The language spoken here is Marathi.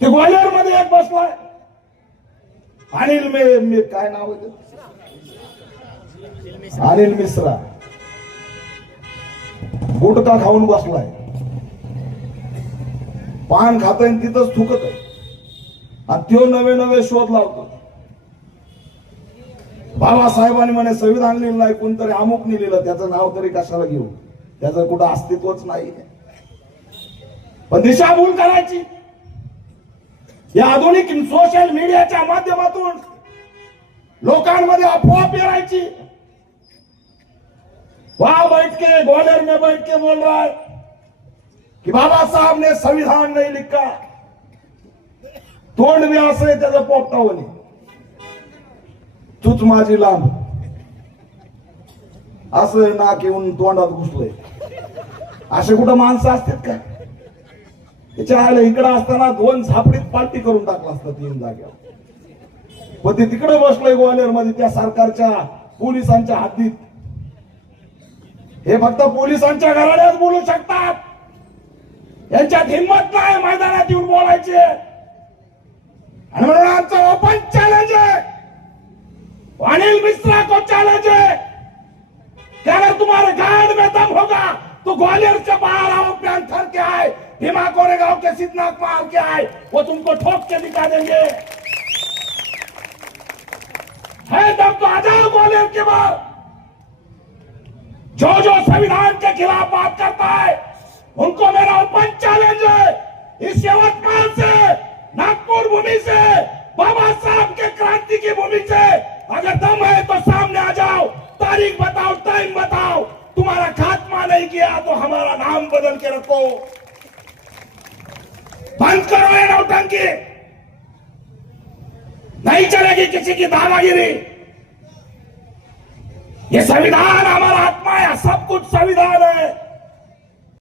ते ग्वालियरमध्ये एक बसलाय. अनिल मे मी काय नाव आहे अनिल मिश्रा. गुटका खाऊन बसलाय. पान खात तिथंच थुकत आहे आणि त्यो नवे नवे शोध लावतो. बाबासाहेबांनी म्हणे संविधान लिहिलं नाही कोणतरी अमुक लिहिलं त्याचं नाव तरी कशाला घेऊ? त्याचं कुठं अस्तित्वच नाही पण दिशाभूल करायची. या आधुनिक सोशल मीडियाच्या माध्यमातून लोकांमध्ये अफवा पेरायची. वहां बैठ के ग्वालियर में बैठ के बोल रहा है कि बाबा साहब ने संविधान नहीं लिखा. तोंड मी असं त्याचं पोपटा होणे तूच माझी लांब. असं नाक येऊन तोंडात घुसलोय. असे कुठं माणसं असतात का? त्याच्या आईला इकडं असताना दोन झापडीत पार्टी करून टाकला असता तीन जाग्यावर. पण ते तिकडे बसलंय ग्वालियरमध्ये त्या सरकारच्या पोलिसांच्या हद्दीत हे फक्त पोलिसांच्या घराण्याच बोलू शकतात. यांच्यात हिंमत नाही मैदानात येऊन बोलायचे. आणि म्हणून आमचं ओपन चॅलेंज आहे. अनिल मिश्रा को चॅलेंज आहे. कि तुम्हाला गाड गांड होगा. तो ग्वालियरच्या बाहेर आओ पैंथर के आए। भीमा कोरेगांव के सिद्धनाथ माल के आए, वो तुमको ठोक के दिखा देंगे। है दम तो आ जाओ ग्वालियर के बाहर जो जो संविधान के खिलाफ बात करता है, उनको मेरा ओपन चैलेंज है। इस यवतमाल से, नागपुर भूमि से, बाबा साहब के क्रांति की भूमि से, अगर दम है तो सामने आ जाओ। तारीख बताओ टाइम बताओ। तुम्हारा खात्मा नहीं किया तो हमारा नाम बदल के रखो बंद करो ये नौटंकी. नहीं चलेगी किसी की दादागिरी. ये संविधान हमारा आत्मा है सब कुछ संविधान है.